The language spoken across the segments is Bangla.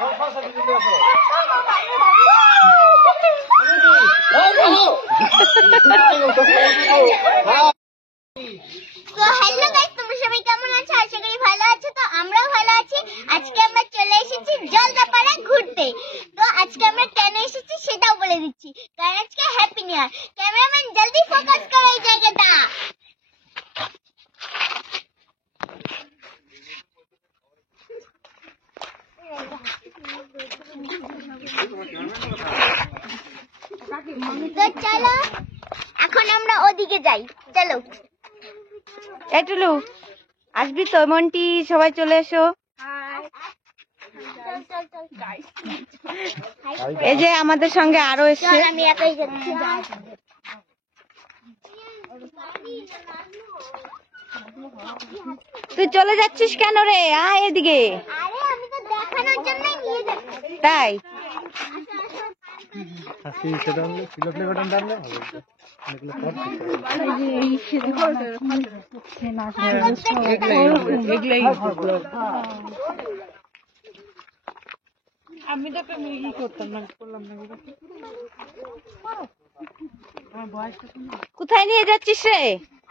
হ্যালো গাইস, তোমরা সবাই কেমন আছো? আশা করি ভালো আছো। তো আমরাও ভালো আছি। আজকে আমরা চলে এসেছি জলদাপাড়া ঘুরতে। তো আজকে আমরা কেন এসেছি সেটাও বলে দিচ্ছি, কারণ আজকে হ্যাপি নিউ ইয়ার। ক্যামেরাম্যান জলদি ফোকাস করো এই জায়গাটা। তো চলো এখন আমরা ওদিকে যাই, চলো। টুলু আসবি তো? মন্টি সবাই চলে এসো। এই যে আমাদের সঙ্গে আরো এসছে। আমি একাই যাচ্ছি। তুই চলে যাচ্ছিস কেন রে? আয় এদিকে। আরে আমি তো দেখানোর জন্যই নিয়ে যাচ্ছি। তাই আমি তো একটা ই করতাম না, করলাম না। কোথায় নিয়ে যাচ্ছিস রে?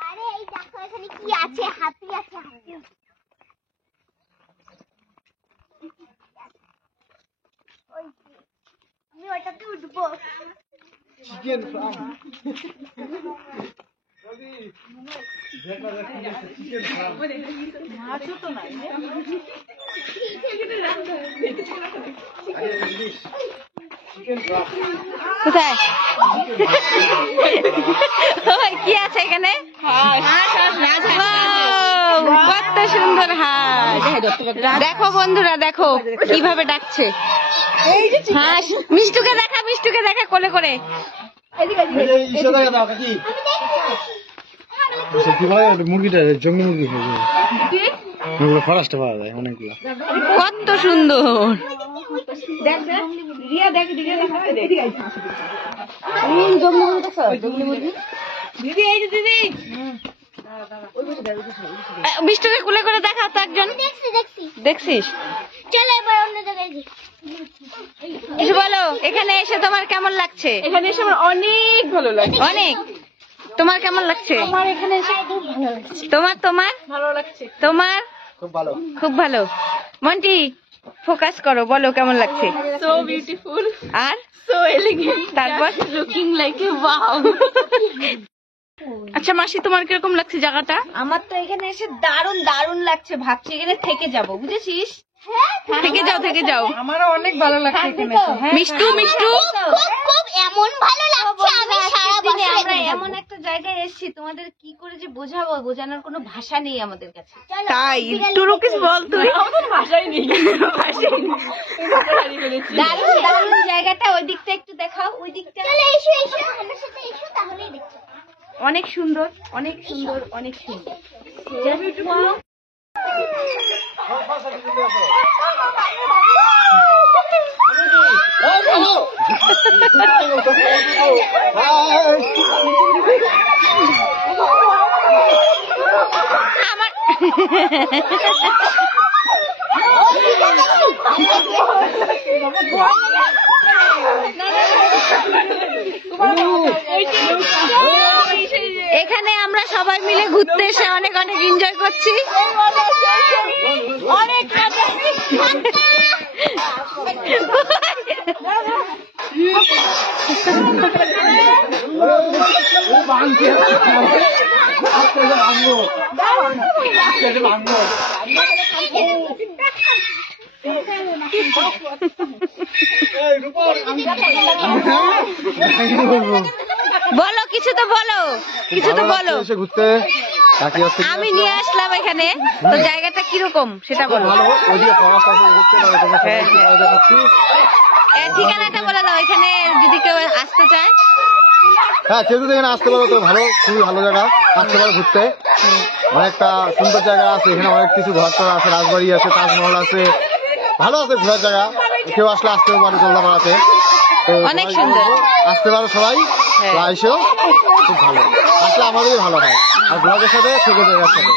আরে এই দেখো এখানে কি আছে, হাতি আছে, হাতি। আমি ওটাতে উঠবো। চিকেন ফ্রাই মাছও তো নাই। কোথায় কি আছে এখানে? কত সুন্দর হাঁস। দেখো বন্ধুরা, দেখো কিভাবে ডাকছে হাঁস। মিষ্টুকে দেখা, মিষ্টুকে দেখা কোলে করে। মুরগিটা জঙ্গলি মুরগি ফরেস্টে পাওয়া যায় অনেকগুলো। কত সুন্দর। মিষ্টুকে কোলে করে দেখা তো একজন। দেখছিস? চলো এবার অন্য জায়গায় যাই। এসে বলো, এখানে এসে তোমার কেমন লাগছে? এখানে এসে আমার অনেক ভালো লাগে। অনেক। তোমার কেমন লাগছে? আমার এখানে এসে খুব ভালো লাগছে। তোমার তোমার ভালো লাগছে। তোমার খুব ভালো। খুব ভালো। মন্টি ফোকাস করো, বলো কেমন লাগছে? সো বিউটিফুল আর সো এলিগেন্ট, তারপর লুকিং লাইক এ ওয়াও। আচ্ছা মাসি, তোমার কিরকম লাগছে জায়গাটা? আমার তো এখানে এসে দারুণ দারুণ লাগছে। ভাবছি এখানে থেকে যাব, বুঝেছিস? থেকে যাও, থেকে যাও। আমারও অনেক ভালো লাগছে এখানে। মিষ্টু, মিষ্টু খুব খুব এমন ভালো লাগছে, আমি সারা বছর আমরা এমন একটা জায়গায় এসেছি, তোমাদের কি করে যে বোঝাবো, বোঝানোর কোনো ভাষা নেই আমাদের কাছে। তাই টুরু কিস বল তুই। আমাদের ভাষাই নেই, দারুণ দারুণ জায়গাটা। ওই দিকটা একটু দেখাও, ওই দিকটা। চলো এসো এসো, আমার সাথে এসো, তাহলেই দেখতে পাবো। অনেক সুন্দর, অনেক সুন্দর, অনেক সুন্দর। এখানে আমরা সবাই মিলে ঘুরতে এসে অনেক অনেক এনজয় করছি। অনেক বলো, কিছু তো বলো, কিছু তো বলো। ঘুরতে আমি নিয়ে আসলাম এখানে, তো জায়গাটা কিরকম সেটা বলো। ঠিকানাটা বলে দাও, এখানে যদি কেউ আসতে চায়। হ্যাঁ, কেউ যদি এখানে আসতে পারো তো ভালো, খুবই ভালো জায়গা। আসতে পারো ঘুরতে, অনেকটা সুন্দর জায়গা আছে এখানে। অনেক কিছু ঘর টর আছে, রাজবাড়ি আছে, তাজমহল আছে, ভালো আছে ঘোরার জায়গা। কেউ আসলে আসতেও পারে জলদাপাড়াতে। অনেক সুন্দর। আসতে পারো সবাই, আইসো, খুব ভালো। আসলে আমাদেরই ভালো হয়। আর ঘোরাদের সাথে থেকে যাওয়ার সাথে